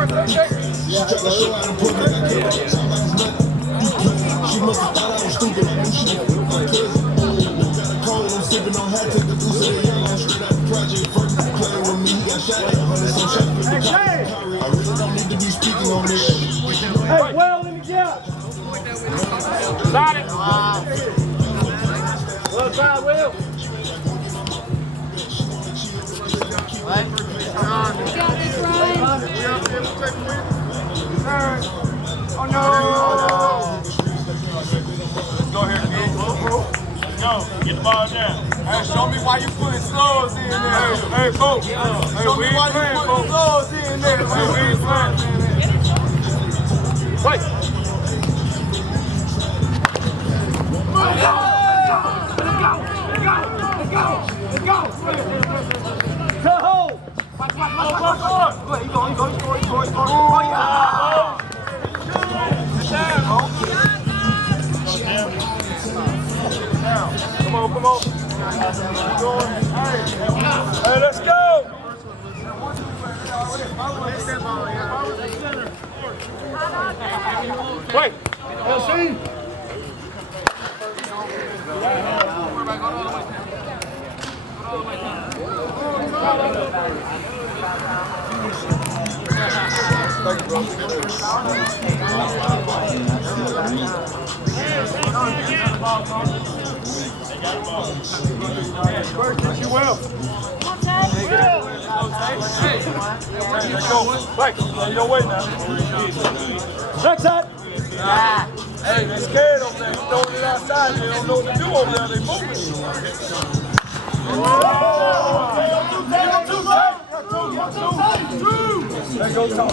Hey, well in the gap. Got it. Well done, Will. Oh no! Let's go here, kid. Let's go. Get the ball down. Hey, show me why you putting slows in there. Hey, folks. Show me why you putting slows in there. Hey, we ain't playing. Wait. Let's go. Go home. Watch. Go ahead, you go. Oh, yeah. Come on. Hey, let's go. Wait. LC. Thank you, bro. You will. Right, your way now. Backside. Hey, they're scared over there. You throw it outside, they don't know what to do over there. They moving. There goes Tom.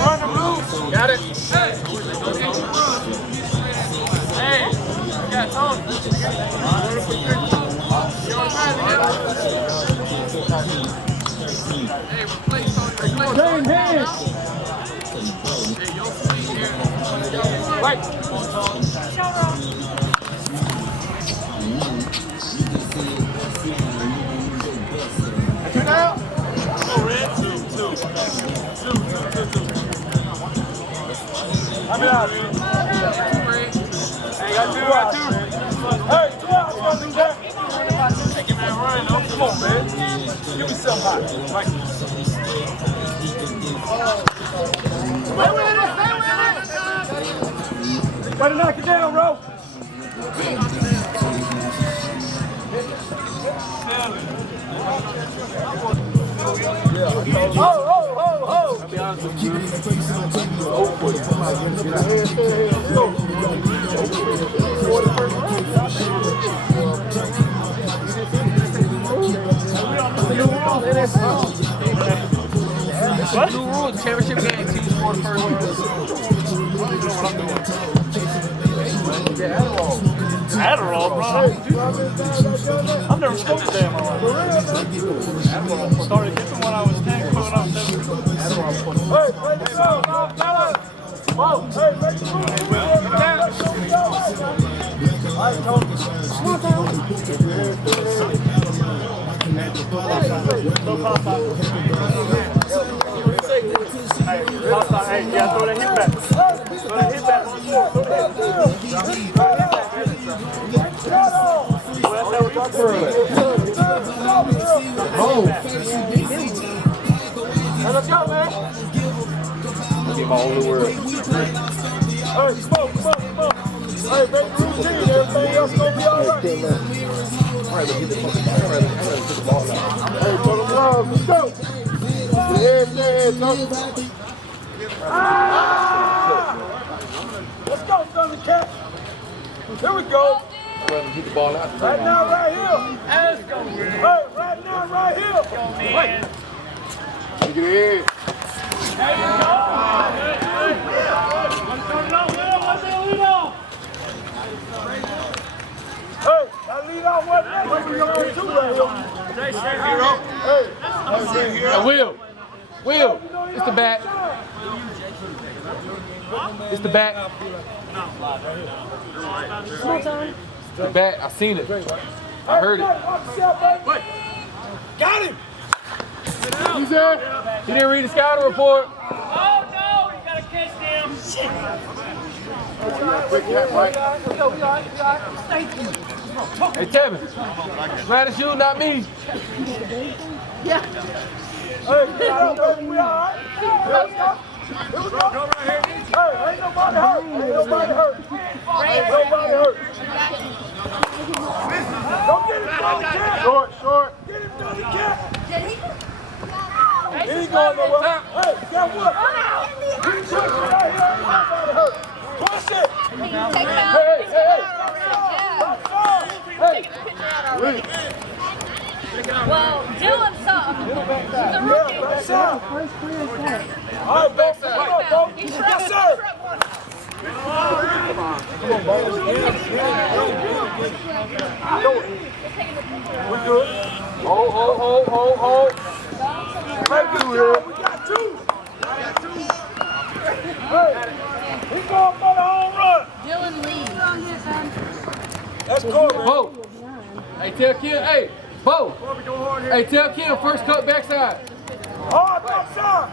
Run them loose. Got it. Hey, you got Tony. Hey, replace Tony. Same hands. Hey, your feet here. Right. Two now. Go red. Two. I'm out. Hey, got two. Hey, two out. You want to do that? Hey, give me that run, though. Come on, man. Give me some hot. Right. Stay with it. Gotta knock it down, bro. Ho. I'll be honest with you. What? New rules, championship game, teams score the first one. Adderall, bro. I've never smoked a damn one. Started getting when I was 10, coming up 7. Hey, let's go. Whoa, hey, let's go. All right, Tony. Come on, Tony. Hey, yeah, throw that hit back. Throw that hit back. Let's go, man. Give all the word. Hey, smoke. Hey, baby, routine. Everything else gonna be all right. All right, let's get the fucking ball. All right, let's get the ball now. Hey, for the love, let's go. Yeah, Tony. Let's go, Thundercat. Here we go. Well, get the ball out. Right now, right here. Let's go, man. Hey, right now, right here. Let's go, man. Get it. There you go. Hey, that lead off wasn't that. We on two right here. Hey, Will, it's the back. It's the back. The back, I seen it. Hey, I heard it. Wait. Got him. He said he didn't read the scouting report. Oh no, you gotta catch them. Hey, Tevin. Glad it's you, not me. Yeah. Hey, we all right. Let's go. Here we go. Go right here. Hey, ain't nobody hurt. Ain't nobody hurt. Ain't nobody hurt. Don't get him through the cap. Short. Get him through the cap. He ain't going nowhere. Hey, guess what? He took it right here. Ain't nobody hurt. Push it. Take him out. Hey. Well, Dylan saw him. He's a rookie. All right, backside. Come on, bro. Yes, sir. We good. Hold. Hey, good job. We got two. Hey, he going for the home run. Dylan leads. That's cool, man. Bo. Hey, tell Kim. Hey, Bo. Hey, tell Kim first cut backside. Hard backside.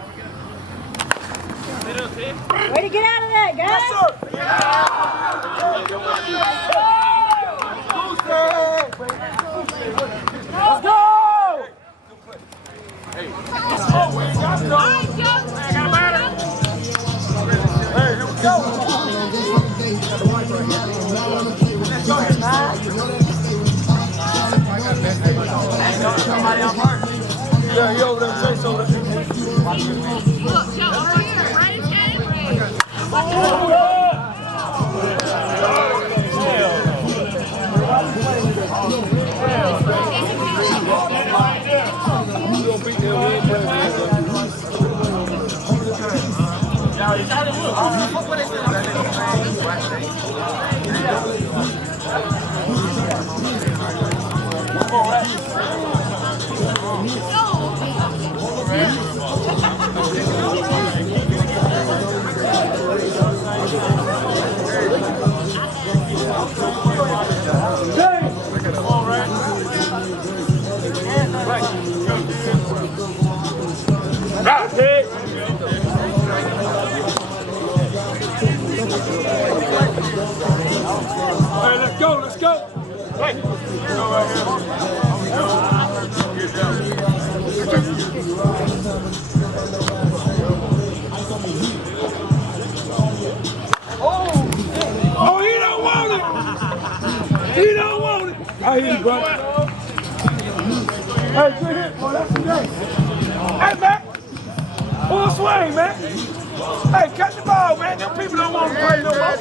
Way to get out of that, guys. Yes, sir. Let's go. Hey. Oh, we ain't got to go. Hey, here we go. Somebody else hurt. Yeah, he over there. Chase over there. Look, Joe, over here. Ready, Kenny? Hey, let's go. Hey. Oh, he don't want it. I hear you, brother. Hey, good hit, boy. That's the game. Hey, man. Full swing, man. Hey, catch the ball, man. Them people don't want to play no more.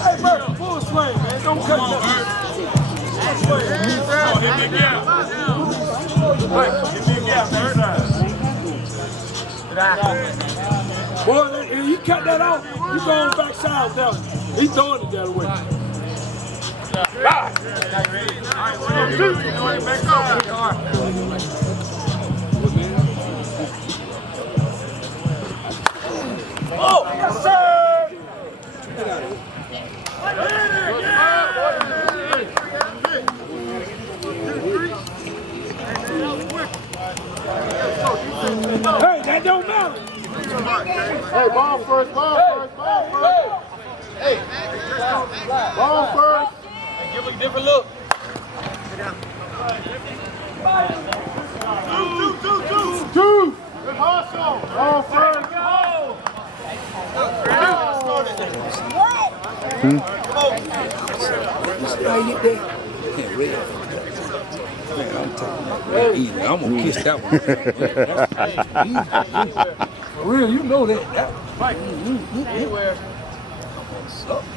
Hey, Bert, full swing, man. Don't cut nothing. Hit me again. Hit me again, man. Boy, if you cut that off, you going backside with that one. He throwing it the other way. Oh, yes, sir! Hey, that don't matter. Hey, ball first. Hey. Ball first. Give him a different look. Two. Good hustle. Ball first. I'm gonna kiss that one. For real, you know that. Anywhere.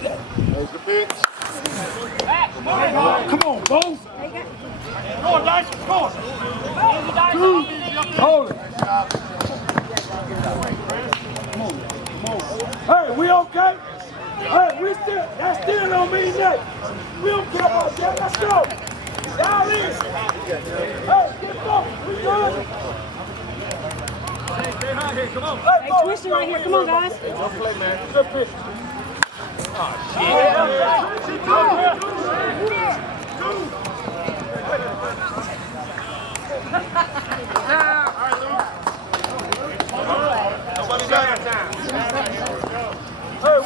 There's the pitch. Come on, Bo. Go on, Dice. Go on. Hold it. Hey, we okay? Hey, that still don't mean nothing. We don't care about that. Let's go. Y'all in. Hey, get up. We good. Hey, come on. Hey, Twister right here. Come on, guys. Don't play, man. Good pitch. Hey,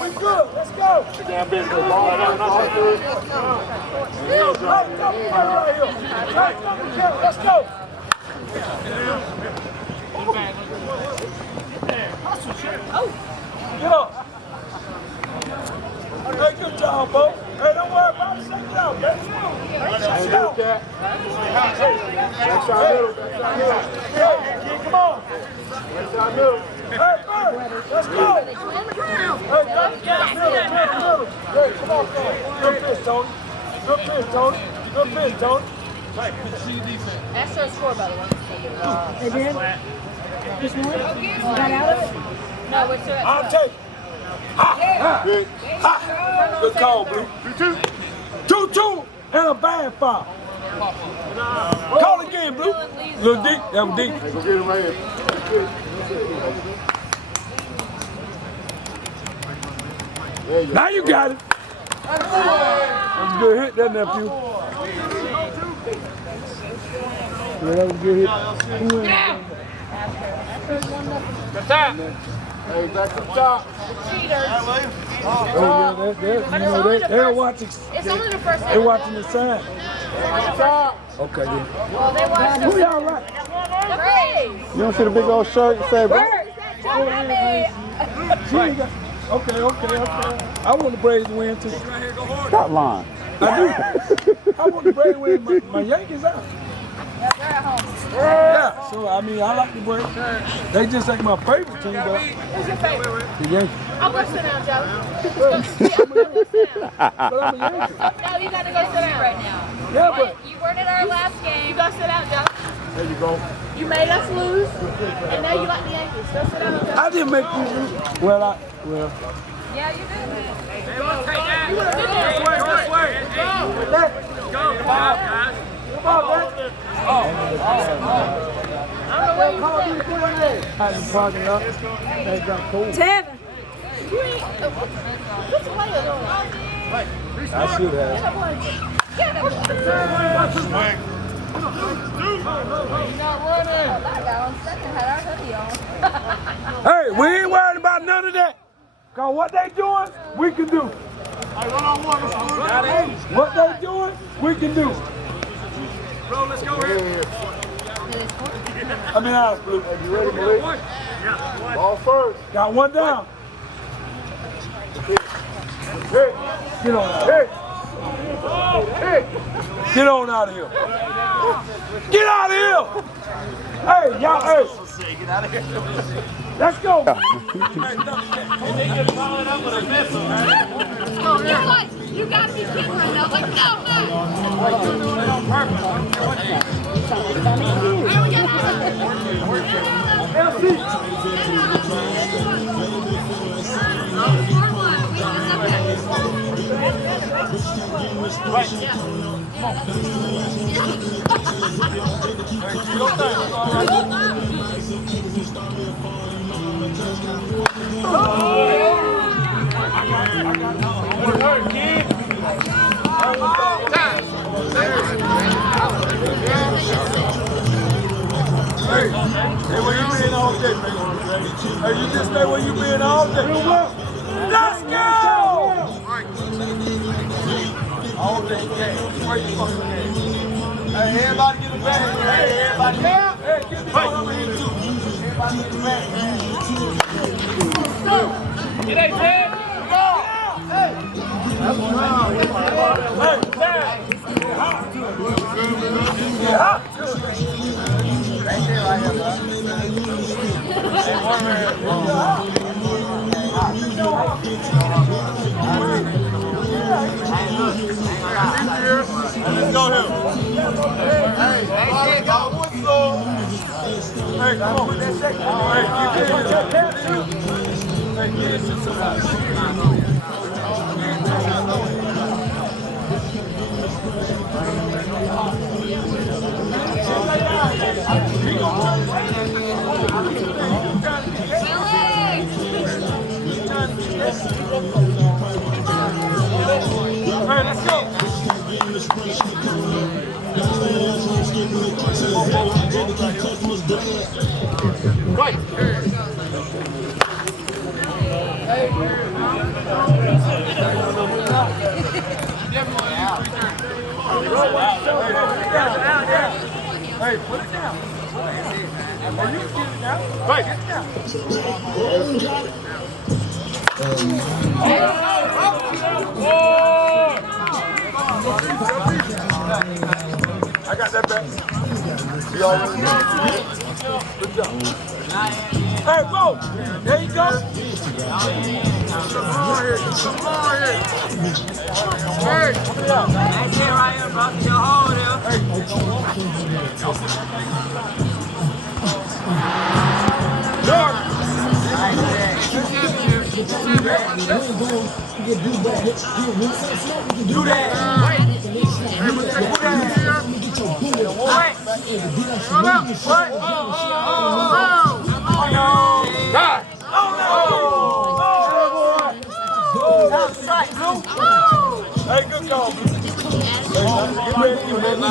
we good. Let's go. Damn big ball. Let's go. Get up. Hey, good job, Bo. Hey, don't worry about it. Shake it out, baby. Shake it out. Backside middle. Hey, kid, come on. Backside middle. Hey, Bird, let's go. Hey, backside middle. Hey, come on, Tony. Good pitch, Tony. Good pitch, Tony. Good pitch, Tony. That's our score, by the way. They did? This morning? Got out of it? No, we're still at I'll take it. Good call, Blue. 2-2 and a bad foul. Call again, Blue. Little deep. That was deep. Go get him right here. Now you got it. That's a good hit, that nephew. Yeah, that was a good hit. Good time. Hey, back to the top. cheaters. They're watching. It's only the first They're watching the sign. Okay, then. Well, they watched Who y'all right? the Braves. You don't see the big old shirt that say Birds, that Okay. I want the Braves to win too. Stop lying. I do. I want the Braves to win. My Yankees out. Yeah, they're at home. Yeah. So I mean, I like the Braves. They just like my favorite team, though. Who's your favorite? The Yankees. I'll go sit down, Joe. But I'm a Yankee. No, you got to go sit down right now. Yeah, but You weren't at our last game. You go sit down, Joe. there you go. You made us lose, and now you like the Yankees. Go sit down, Joe. I didn't make you lose. Well. Yeah, you did. Hey, we'll take that. This way. Go, guys. Come on, man. I was parking up. They got cold. Tevin. You ain't. What's the player doing? I should have. Get him. Hey, we ain't worried about none of that. Cause what they doing, we can do. What they doing, we can do. Bro, let's go here. I mean, honest, Blue. You ready, Blue? Ball first. Got one down. Hey, get on out. Hey, get on out of here. Get out of here. Hey, y'all, hey. Let's go. You gotta be kidding right now. Like, no, Hey, where you been all day, man? Hey, you just stay where you been all day. Let's go! All day, yeah. Where you fucking at? Hey, everybody get a bag. Hey, everybody. Yeah. Hey, get the ball over here, too. Everybody get a bag. It ain't dead. Hey. That's one. Hey, Dad. Get hot. Right there, right here, bro. Hey, one man. Let's go here. Hey, got one score. Hey, come on. Hey, keep it. Hey, get it to somebody. All right, let's go. Hey, put it down. You get it down. Right. Get it down. I got that back. You already know. Good job. Hey, go. There you go. Come on here. Come on here. Hey. That's it right here, bro. Your hole there. Do that. Hey, good call. Get ready, you ready?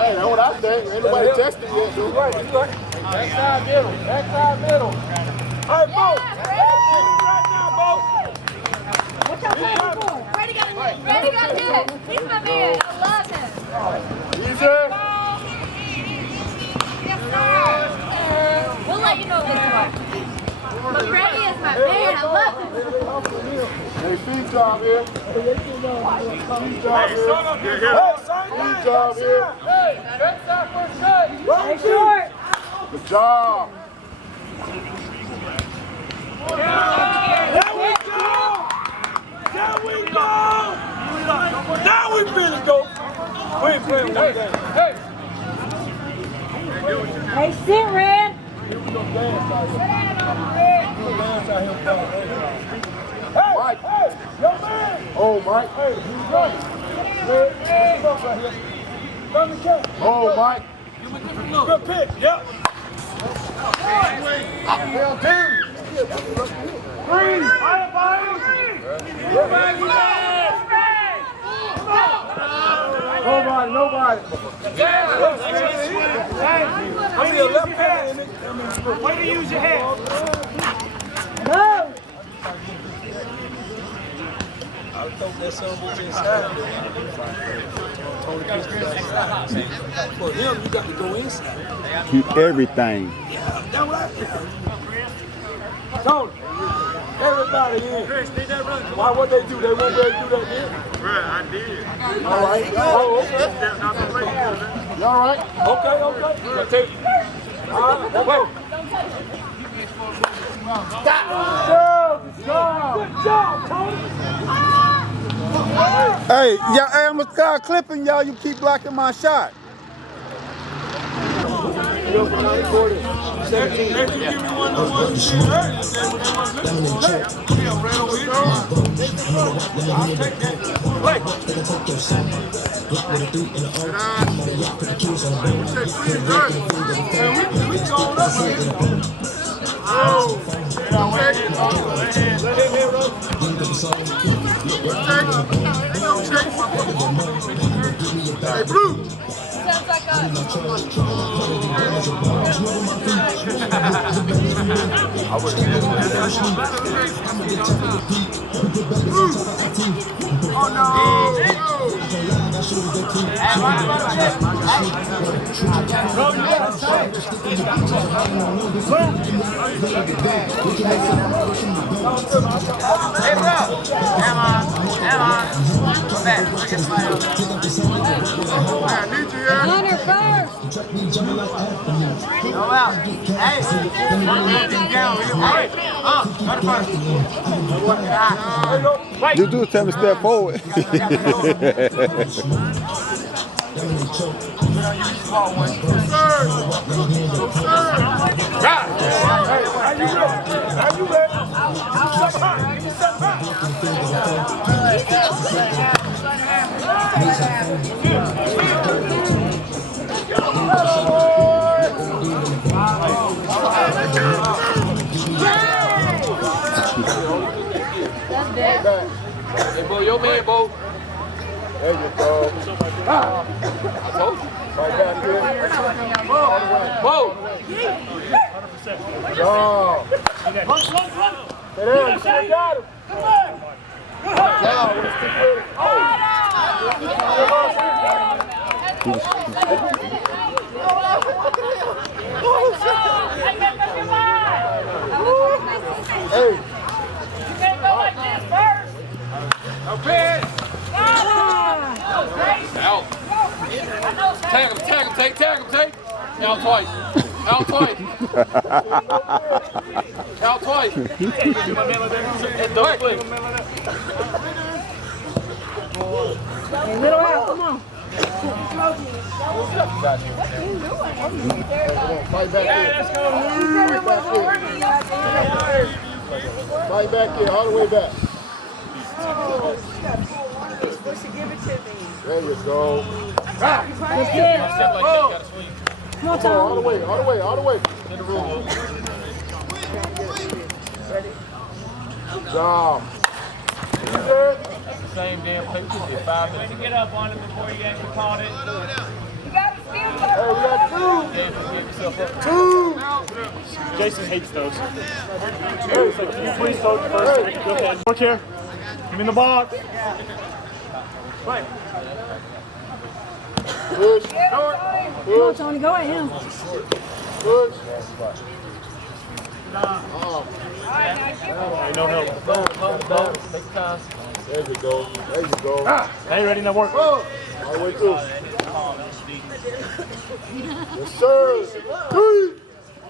Hey, that's what I think. Ain't nobody tested yet, dude. Backside middle. Backside middle. Hey, Bo. Right now, Bo. What's your favorite for? Freddie got it. Freddie got it. He's my man. I love him. Easy. Yes, sir. We'll let you know this one. But Freddie is my man. I love him. Hey, feed job here. Feed job here. Feed job here. Hey, backside first shot. Hey, short. Good job. There we go. There we go. Now we finna go. We ain't playing one game. Hey. Hey, sit, Red. Hey, Mike. Hey, yo, man. Oh, Mike. Hey, he's right. Oh, Mike. Good pick. Yep. Green. Nobody. I need a left hand. Way to use your head. Go. I thought that son was inside. For him, you got to go inside. Keep everything. That's what I think. Tony, everybody in. Why what they do? They won't be able to do that then? Right, I did. All right. Oh, okay. You all right? Okay. All right. Good job, Tony. Hey, y'all, hey, I'm gonna start clipping y'all. You keep blocking my shot. Give me one of the ones you heard. Right over here. I'll take that. Play. We going up here. Oh. Let him hit up. Hey, Blue. Sounds like us. Oh no! Hunter first. Go out. Hey. You do tell me to step forward. Hey, Bo, your man, Bo. There you go. I told you. Right back here. Bo. 100%. Go. Stay there. Stay got him. Come on. Wow, let's stick with it. Hey. You can't go like this first. Okay. Out. Tag him, tag him, take. Out twice. Out twice. Out twice. Hey, little out, come on. Fight back here. Fight back here, all the way back. There you go. Come on, All Tom. the way, all the way, all the way. Good job. You good? Same damn place. 5 minutes. Get up on it before you actually caught it. Hey, we got two. Jason hates those. He's like, can you please throw it first? Go ahead. Look here. Give me the box. Play. Push. Come on, Tony, go at him. Push. No help. There you go. There you go. Now you ready? Now work. All the way through. Yes, sir.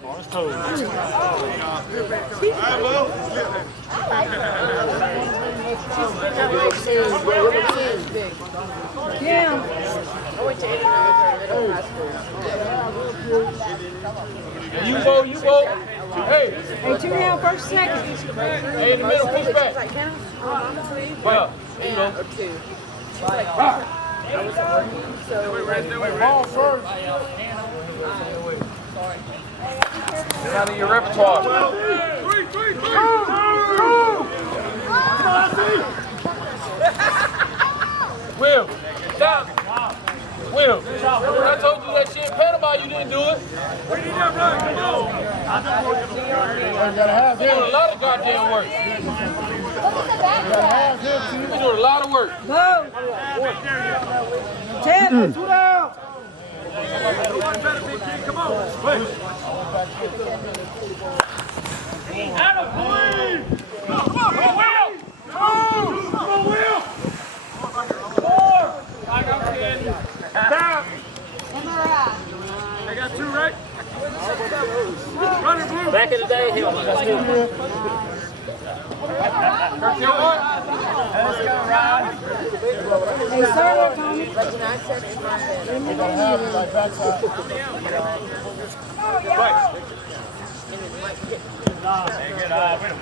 On his toes. Yeah. You go. Hey. Hey, 2 down, first, second. Hey, in the middle, push back. Well, there you go. Ball first. Get out of your repertoire. Will, stop. Will, when I told you that shit in Panama, you didn't do it. You gotta have We're doing a him. lot of goddamn work. We're doing a lot of work. Go. Ted. 2 down. I got 2 right. Back in the day, he was like, Hey, sir, Tommy. You gotta have him like backside.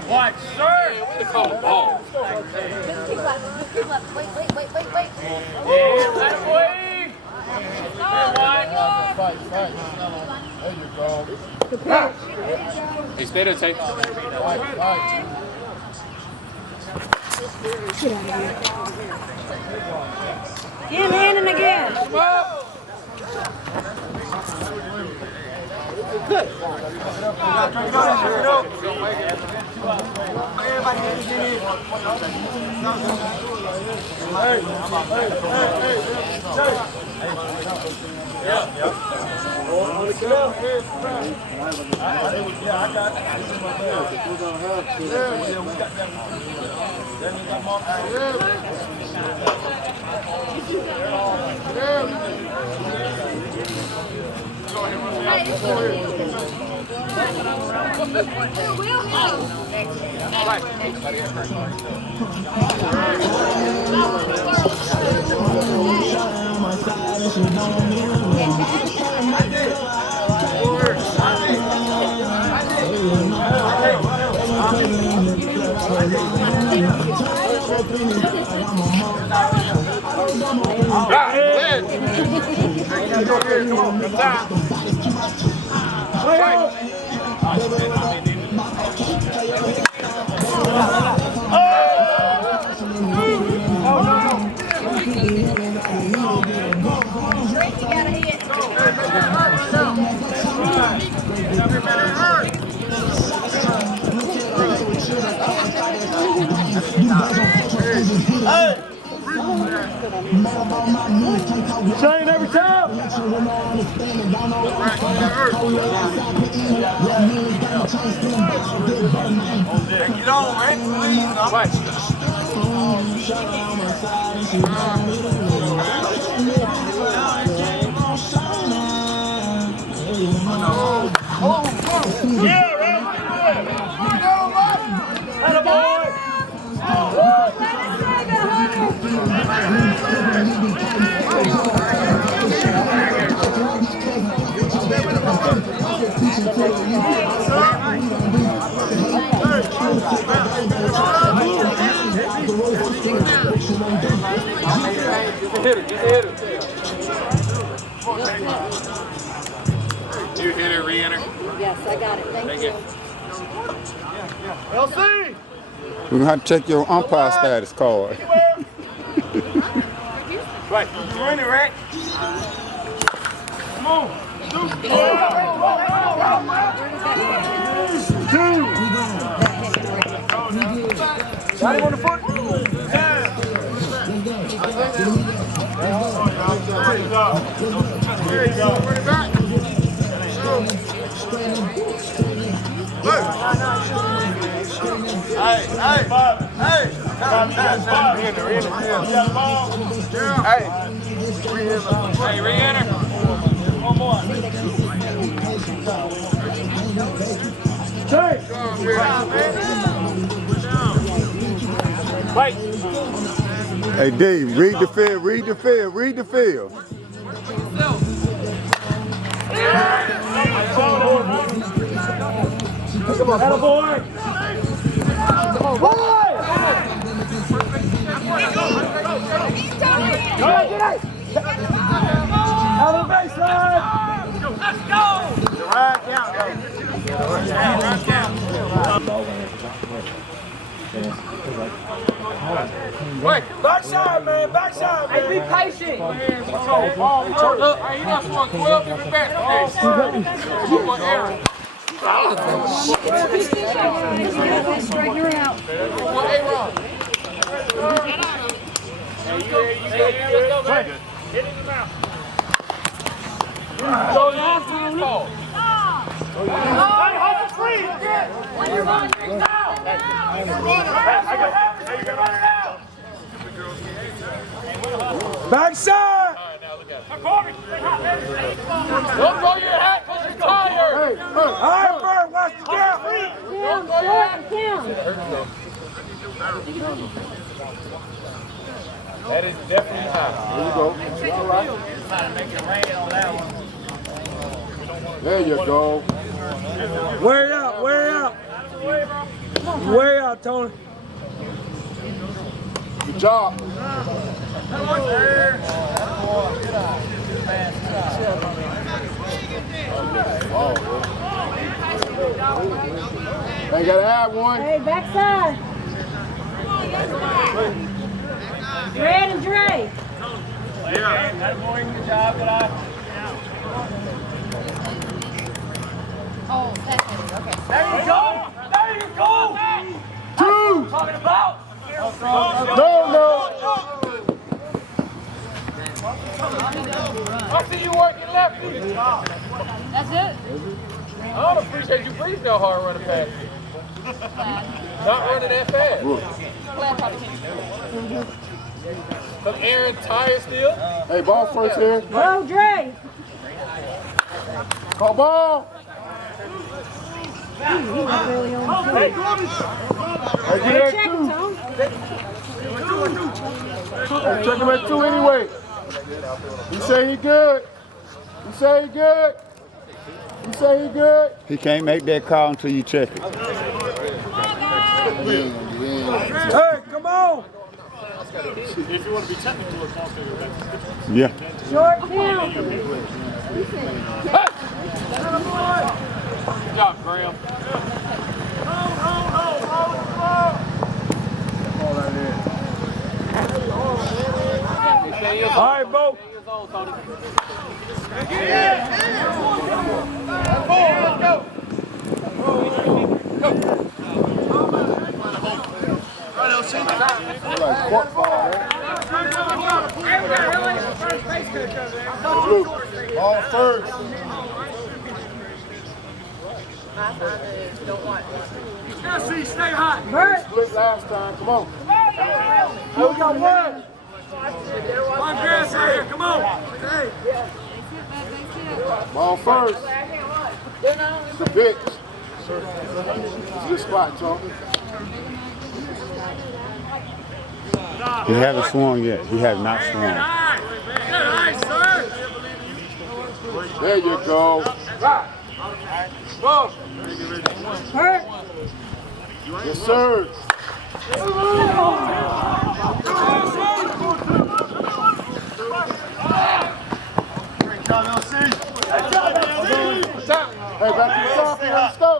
what, sir? Way to call the ball. Wait. Yeah, let him wait. Fight. There you go. Hey, stay there, take. Fight. In and again. Chain every time. Get on, man. Yeah, right. Attaboy. You hit it, re-enter. Yes, I got it. Thank you. LC. We're gonna have to check your umpire status card. Right. You running, right? Come on. Got him on the foot. There you go. Bring it back. Hey. Hey, re-enter. One more. Change. Wait. Hey, Dave, read the field, read the field, read the field. Come on, attaboy. Come on, boy. Go, get it. Out of the baseline. Let's go. The right count, right count. Wait. Backside, man, backside, man. Hey, be patient. Look, hey, you not scoring 12, give me back today. One more error. Straighten her out. One A-Rob. Let's go, guys. Hit in the mouth. So you ball. Backside. Don't throw your hat because you're tired. All right, Bird, watch the gap. Don't throw your hat. That is definitely high. There you go. All right. There you go. Way out, way out. Way out, Tony. Good job. They gotta have one. Hey, backside. Red and Dre. Good job, Oh, that's it. Okay. There you go. There you go. Two. Talking about. No. I see you working lefty. That's it? I don't appreciate you breathing so hard running past me. Not running that fast. Cause Aaron tired still. Hey, ball first here. Go, Dre. Call ball. He was really on the Hey, get Check that it, Tone. Hey, check him at 2 anyway. He say he good. He say he good. He say he good. He can't make that call until you check it. Hey, come on. If you want to be technical, it's also Yeah. Short down. Good job, Graham. All right, Bo. Ball first. Stay hot. Split last time. Come on. We got one. One grass right here. Come on. Hey. Ball first. It's the bitch. It's this spot, Tony. He hasn't swung yet. He has not swung. There you go. Go. Hurt. Yes, sir. Hey, back to the top here. Let's go.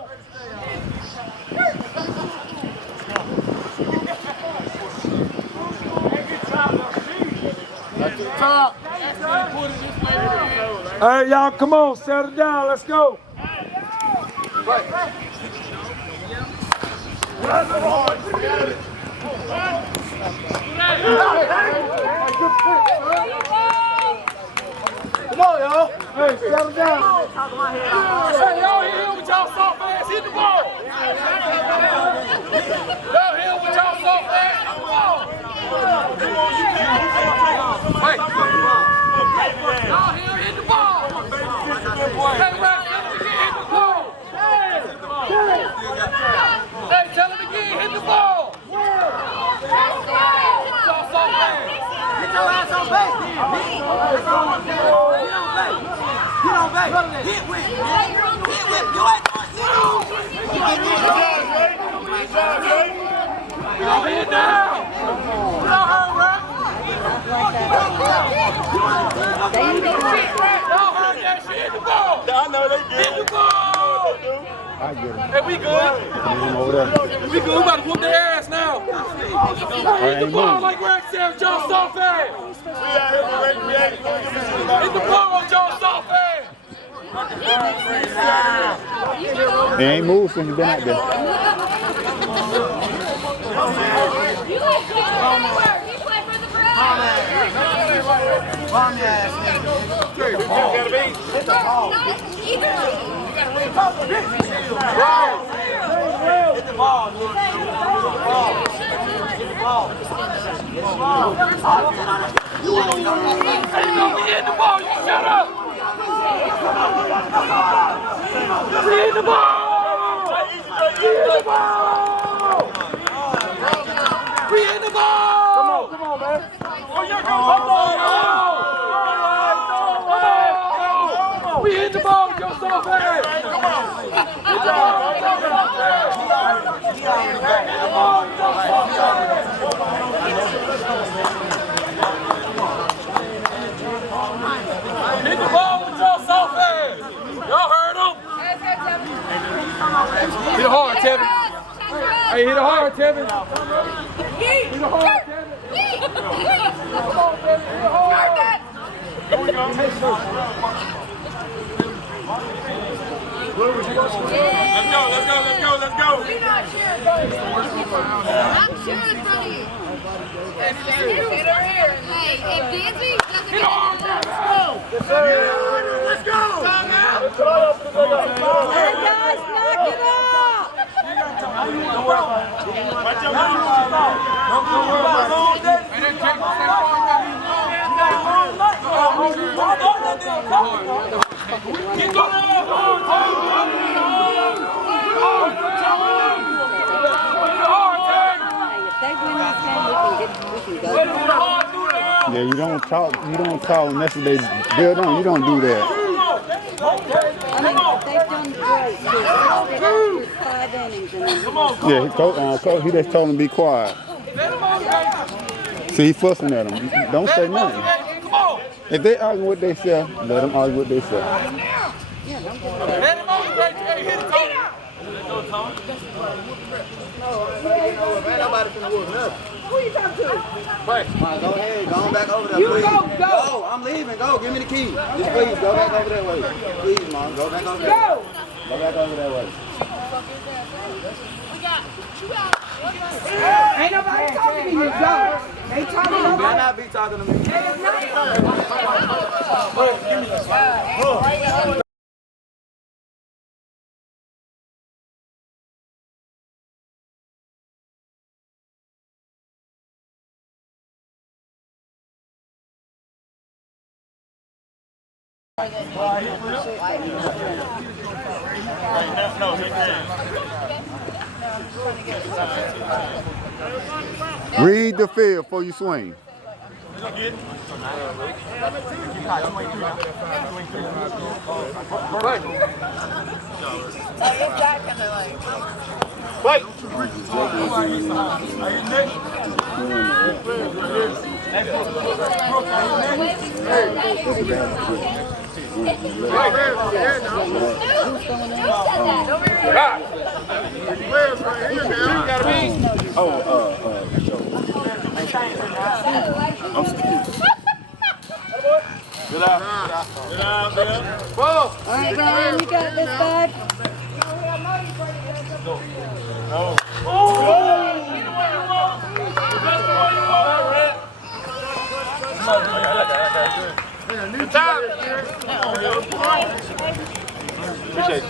Back to the top. Hey, y'all, come on. Settle down. Let's go. Come on, y'all. Hey, settle down. Hey, y'all here with y'all soft ass, hit the ball. Y'all here with y'all soft ass, hit the ball. Hey. Y'all here, hit the ball. Hey, Rock, tell him again, hit the ball. Hey, tell him again, hit the ball. Y'all soft ass. Get your ass on base, man. Get on base. Hit whip. Hit whip. You ain't going to Y'all here now. Y'all heard, Rock? Y'all heard that shit. Hit the ball. I know they good. Hit the ball. I get him. Hey, we good. Over there. We good. We about to whoop their ass now. Hit the ball like Rex said, John soft ass. Hit the ball on John soft ass. He ain't moved since he been out there. You guys can't go anywhere. He play for the Braves. Bomb your ass, nigga. Hit the ball. Either team. Hit the ball, dude. Hit the ball. Hit the ball. Hey, you know we hit the ball. You shut up. We hit the ball. We hit the ball. We hit the ball. Come on, man. We hit the ball with your soft ass. Hit the ball. Hit the ball with your soft ass. Hit the ball with your soft ass. Y'all heard him? Hit it hard, Tevin. Hey, hit it hard, Tevin. Hit it hard, Tevin. Come on, Tevin. Hit it hard. Here we go. Let's go. You're not cheering, I'm cheering for you. Hey, if Dansby doesn't get Let's go! Hey guys, knock it off! Yeah, you don't talk unless they build on. You don't do that. I mean, they've done great. They've 5 innings. Yeah, he just told him to be quiet. See, he fussing at him. Don't say nothing. If they argue with themselves, let them argue with themselves. Yeah, don't get Let him on, Greg. Hit it, Tony. Nobody from Wood, nothing. Who you talking to? Go ahead, go on back over there. You please. go. Go, I'm leaving. Go, give me the key. Just please, go back over that way. Please, Mom, go back over there. Go! Go back over that way. Ain't nobody talking to you, Joe. They talking You about better not be talking to me. Read the field before you swing. Wait. Good out. All right, Ryan, you got this bag? Appreciate you.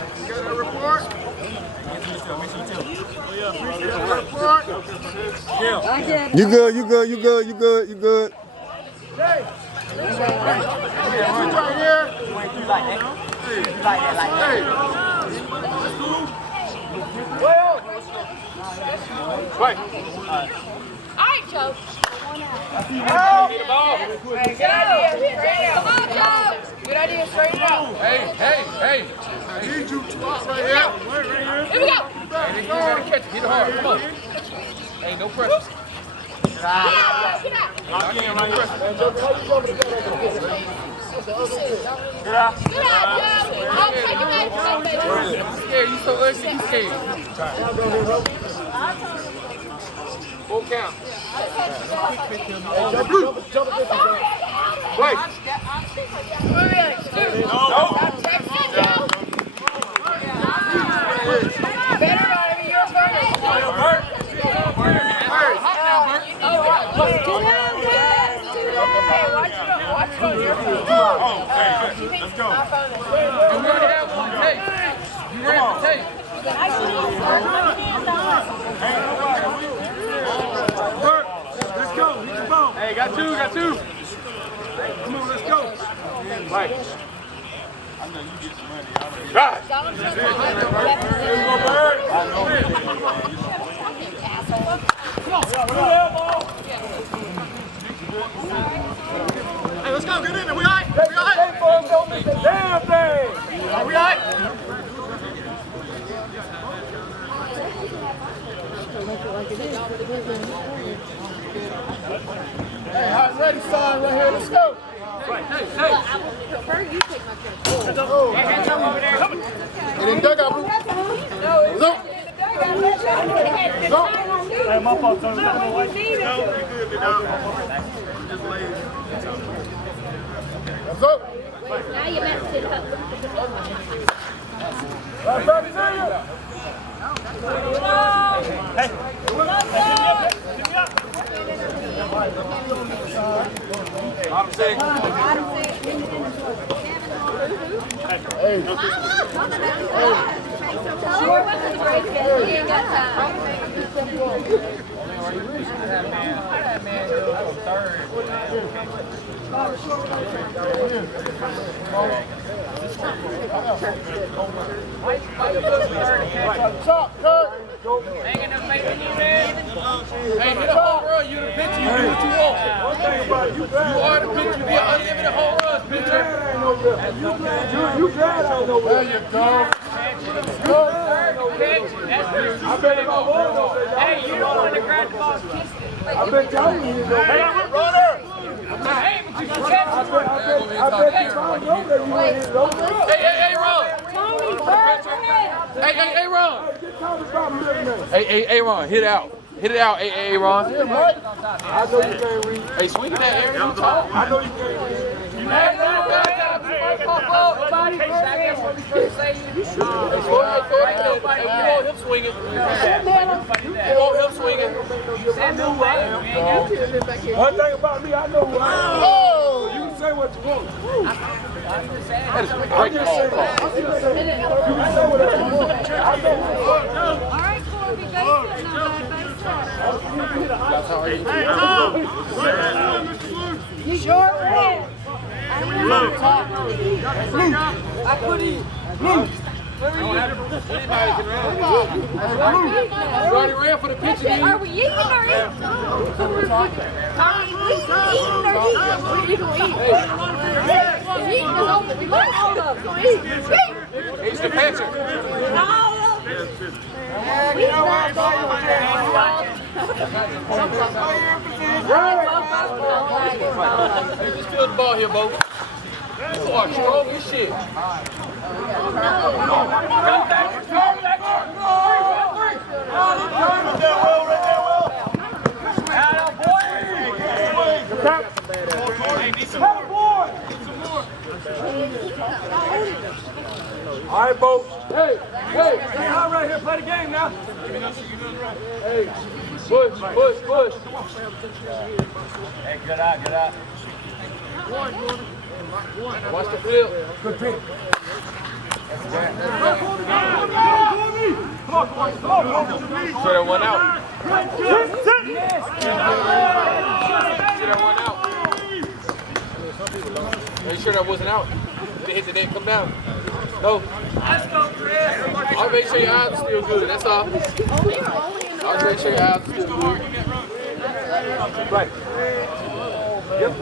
I did. You good, you good, you good, you good, you good. Right. All right, Joe. Come on, Joe. Good idea, straighten it out. Hey. I need you to out right here. Here we go. Hey, you gotta catch it. Hit it hard. Come on. Hey, no pressure. Get out. Get out, Joe. I'll take it back. You scared. You so ugly. You scared. Full count. Wait. Better not be your first. Watch it on your phone. Oh, hey, let's go. And we already have one tape. You ready for tape? Let's go. Hit the ball. Hey, got two. Come on, let's go. Right. Right. Hey, let's go. Get in there. We all right? We all right? Damn thing! Are we all right? Hey, how's ready, son? Right here. Let's go. I would prefer you take my turn. Hey, hands up over there. Get in the dugout, bro. Look. Hey, my fault, son. Now you messed it up. ain't got time. Chop, Kurt. Ain't no faith in you, man. Hey, hit a home run. You the pitcher. You do what you want. One thing about it, you You are the pitcher. You get unlimited home runs, pitcher. You glad I know where you go. I bet if I was, Hey, you don't want to grab the ball. I bet y'all wouldn't even know. Hey, but you can catch it. I bet y'all know that you wouldn't hit those. Hey, Ron. Hey, Ron. Get Thomas about middle name. Hey, Ron. Hit it out. Hit it out, hey, Ron. I know you can't read. Hey, swing that air. You talk. I know you can't read. One thing about me, I know who I am. Oh! You can say what you want. That is a great ball. You can say whatever you want. I know who I am. All right, Corby, base it. No bad base it. Short red. I put in. You already ran for the pitch. Are we eating or eating? Are we eating or eating? We're eating. Eating is open. We like all of them. Eat. He's the pitcher. Hey, just field the ball here, Bo. You are strong as shit. All right, Bo. Hey, that's all right here. Play the game now. Hey, push. Hey, good eye, good eye. Watch the field. Good pick. Sure that one out. Sure that one out. Are you sure that wasn't out? They hit the net, come down. No. I'll make sure your eyes are still good, that's all. I'll make sure your eyes are still good. Right. Yep.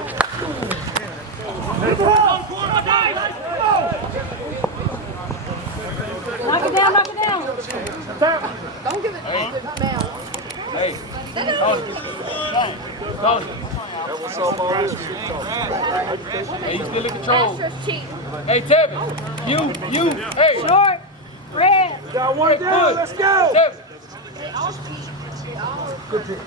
Knock it down. Don't give it down. Hey. Tony. That was so more real shit. Hey, you still in control. Extra cheap. Hey, Tevin. You. Hey. Short red. Got one down. Let's go. Tevin. Good pick.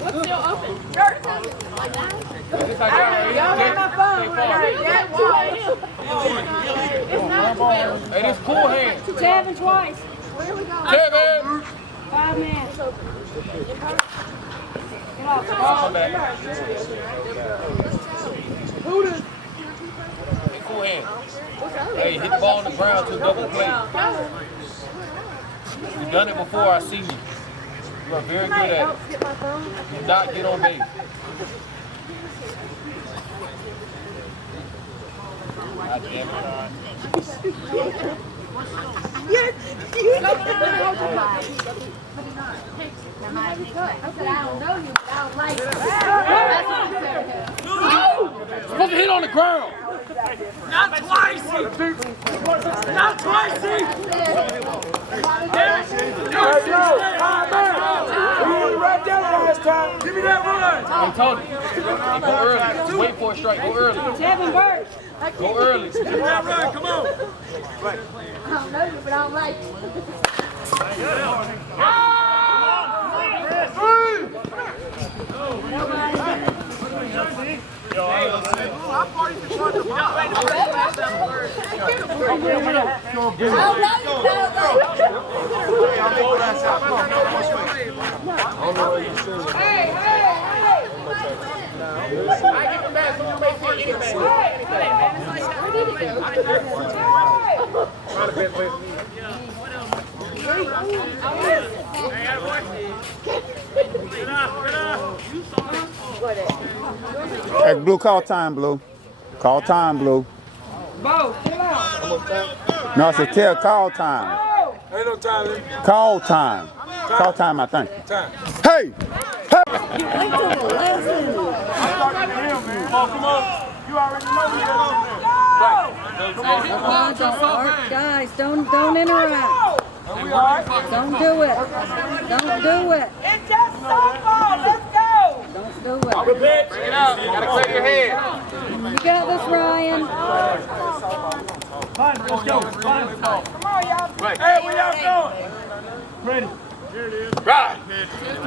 What's still open? Dirt. Like that. Y'all got my phone. It's not 12. Hey, this cool hand. Tevin twice. Where we going? Tevin. 5 minutes. Get off. Come back. Hey, cool hand. Hey, hit the ball on the ground to double play. You've done it before, I seen you. You are very good at it. Do not get on base. God damn it. I said, I don't know you, but I don't like you. Supposed to hit on the ground. Not twice. Not twice. Right there last time. Give me that run. Hey, Tony. Hey, go early. Just wait for a strike. Go early. Tevin Burke. Go early. Give me that run. Come on. I don't know you, but I don't like you. I give him back. Hey, Blue, call time, Blue. Call time, Blue. Bo, chill out. No, I said tell call time. Ain't no time. Call time. Call time, I think. Time. Hey! Hey! You wait till the last minute. I'm talking to him, man. Come on. You already know me. Guys, don't interact. We all right? Don't do it. Don't do it. It's just softball. Let's go. Don't do it. Check it out. You gotta clear your head. You got this, Ryan. Fine, let's go. Fine. Come on, y'all. Hey, where y'all going? Ready. Right.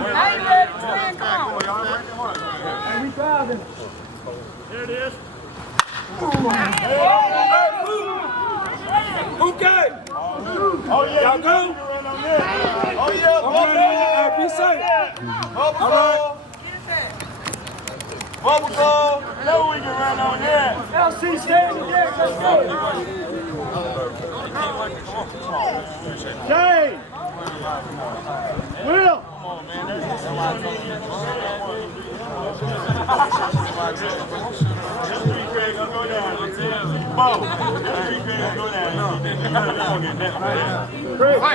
I ain't ready, man. Come on. Hey, we driving. There it is. Okay. Oh, yeah. Y'all go. Oh, yeah. Okay. Be safe. All right. Bubble ball. No, we can run on that. LC, stand again. Let's go. Jay. Will.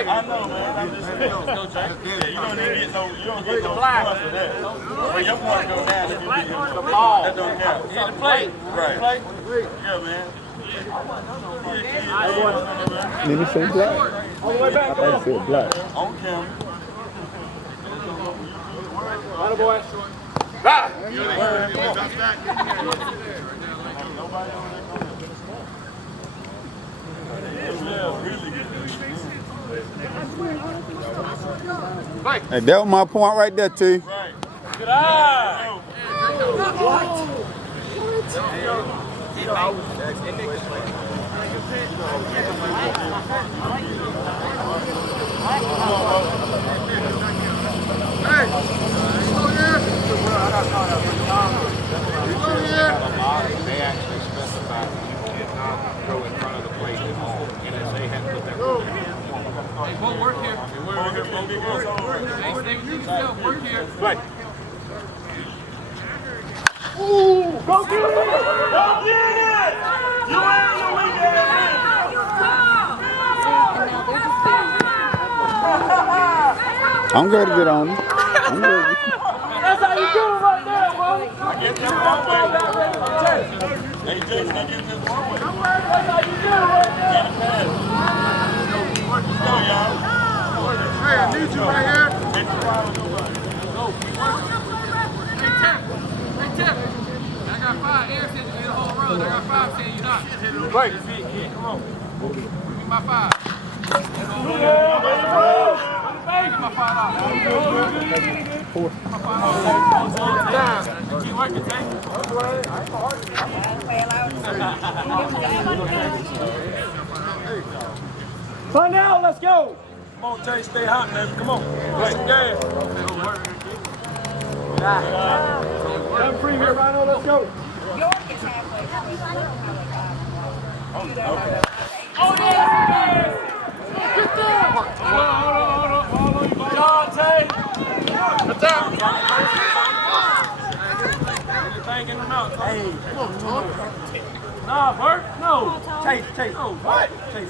I know, man. I'm just saying. You don't get no flag for that. When your point goes down, if you beat him, the ball. That don't count. In the plate. Right. Yeah, man. Let me say black. All the way back. I said black. On camera. Atta boy. Right. Hey, that was my point right there, T. Right. Good eye. They actually specified that you cannot go in front of the plate at all. NSA had put that rule in. Hey, we'll work here. Hey, stay with yourself. Work here. Right. Go get it! Go get it! You ain't your weekend! I'm going to get on him. I'm ready. That's how you do it right there, bro. Get them one way. Hey, Jason, I get this one way. That's how you do it right there. Get it past. Let's go, y'all. Hey, I need you right here. Get the ball. Hey, Tip. I got 5. Eric said you need a whole road. I got 5 saying you're not. Right. Come on. Give me my 5. Give me my $5. Keep working, Tay. Find out, let's go. Come on, Tay, stay hot, baby. Come on. Get some gas. I'm free here, Rhino, let's go. John, Tay. What's up? Anything in the mouth. Hey. Nah, Bert. No. Chase. No, what? Chase,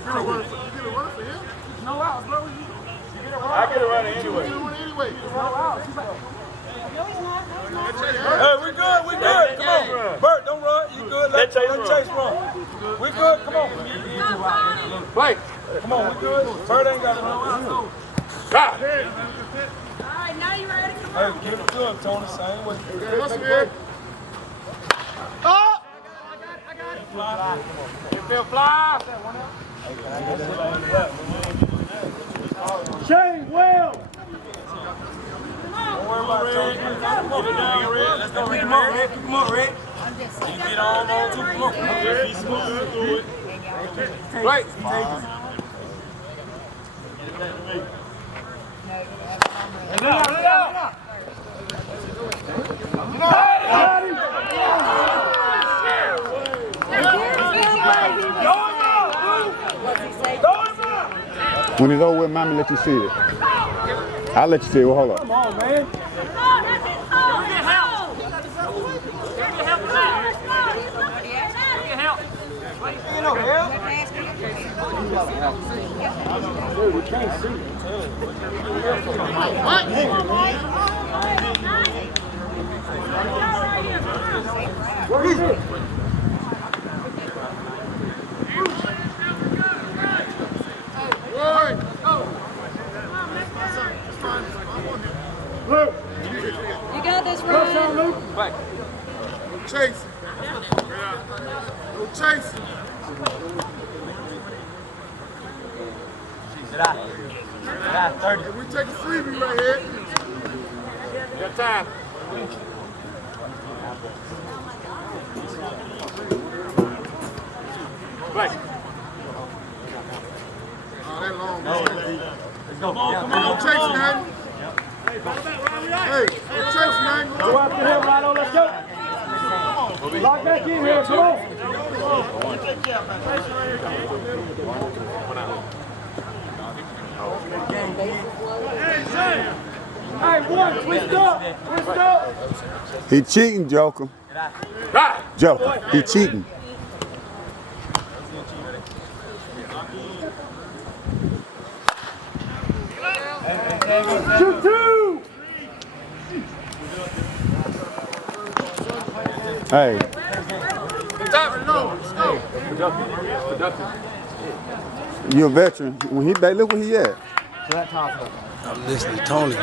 No out, bro. I get a runner anyway. Hey, we good. Come on. Bert, don't run. You good. Let Chase run. We good. Come on. Wait. Come on, we good. Bert ain't got to run. God. All right, now you ready? Come Hey, get it good, Tony. Same way. You feel fly? Shane, Will. Don't worry about it, Tony. Get it down, Red. Let's go, Red. Come on, Red. Come on, Red. You get on too. Come on. Be smooth. Do it. Right. When it's over with, mommy let you see it. I'll let you see it. Well, hold Come up. on, man. Dude, we can't see it. Where is it? Luke. You got this, Rush on, Ryan. Luke. Back. Chase. Go chase. We take a freebie right here. Got time. Back. Oh, that long. Come on, chase, man. Hey, chase, man. Go after him, Rhino. Let's go. Lock back in here. Come on. Hey, one. Twist up. Twist up. He cheating, Joker. Joker, he cheating. Shoot two. Hey, you a veteran. When he back, look where he at. I'm listening to Tony.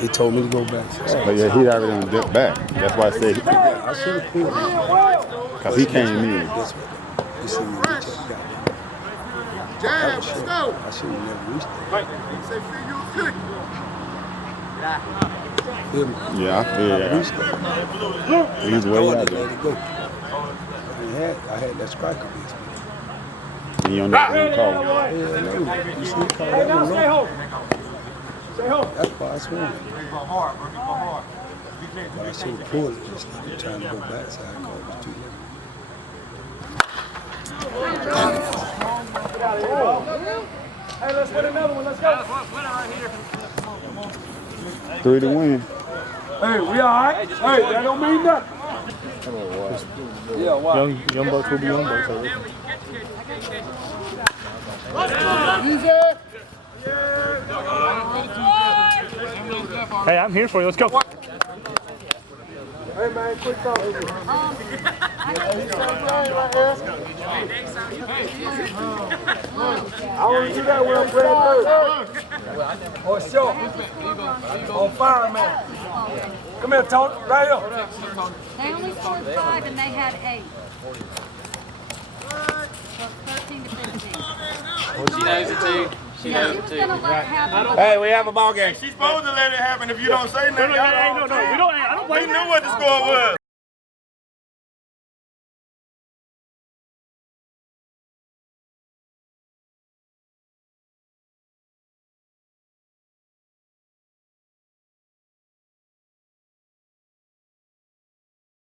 He told me to go back. But yeah, he already done dipped back. That's why I said, I should have pulled him. because he came in. This way. You see me reach up, got Jab, let's go. I should have never reached Say, feel you good. that. Feel me? Yeah, I feel that. He's way Throwing out it, there. let it go. I had that striker against me. And you don't know what to call. Yeah, no. You see, he called Hey, that now one stay wrong. home. Stay home. That's why I swung. But I should have pulled it just like I'm trying to go backside. I called it too late. Hey, let's win another one. Let's go. 3 to win. Hey, we all right? Hey, that don't mean nothing. Yeah, why? Young Bucks will be Young Bucks. Hey, I'm here for you. Let's go. Hey, man, quick talk. I want to do that when I'm playing third. Or short. Or fireman. Come here, Tony. Right here. They only scored 5 and they had 8. So 13 to 15. She knows it too. She knows it too. Hey, we have a ball game. She's supposed to let it happen if you don't say nothing. No, we don't. I don't We blame knew what the score was.